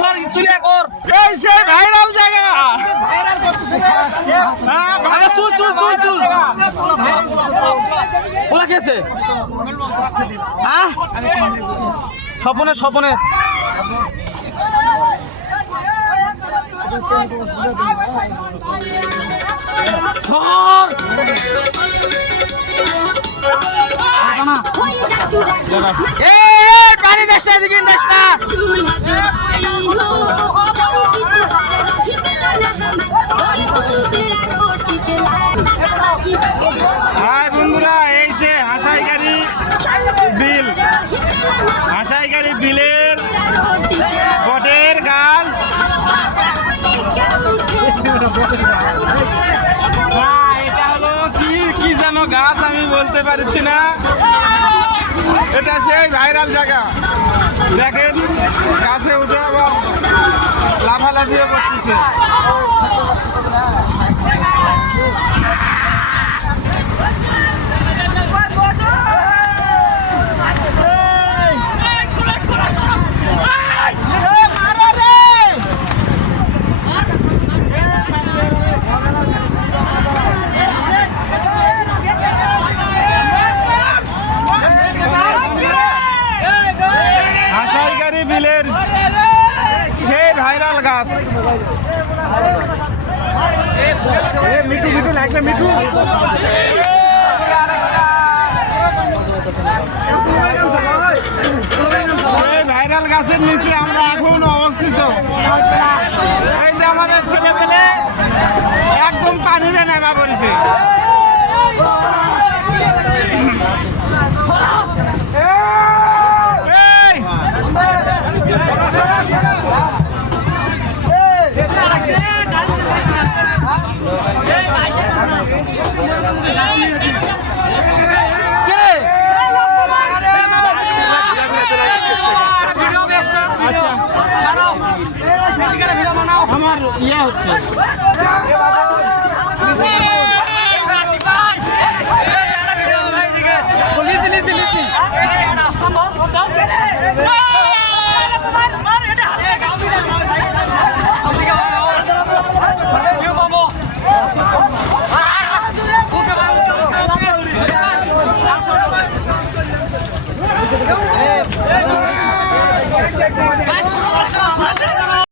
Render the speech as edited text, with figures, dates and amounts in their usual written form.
সর চুলিয়া কর এই সেই ভাইরাল জায়গা আগে চুল চুল চুল চুল ওলা খেয়েছে স্বপনে স্বপনে পানি দেশটা এদিকে দেশটা হাই বন্ধুরা, এই সে হাসাইগাড়ি বিল, হাসাইগাড়ি বিলের বটের গাছ। এটা হলো কি কি যেন গাছ, আমি বলতে পারছি না। এটা সেই ভাইরাল জায়গা, দেখেন গাছে উঠে আবার লাফালাফিও করতেছে। হাসাইগাড়ি বিলের সেই ভাইরাল গাছ। মিঠু মিঠু লাগবে, মিঠু সেই ভাইরাল গাছের নিচে আমরা এখন অবস্থিত। এই যে আমাদের ছেলে পেলে একদম পানিতে নেমা পড়েছে। আমার ইয়ে হচ্ছে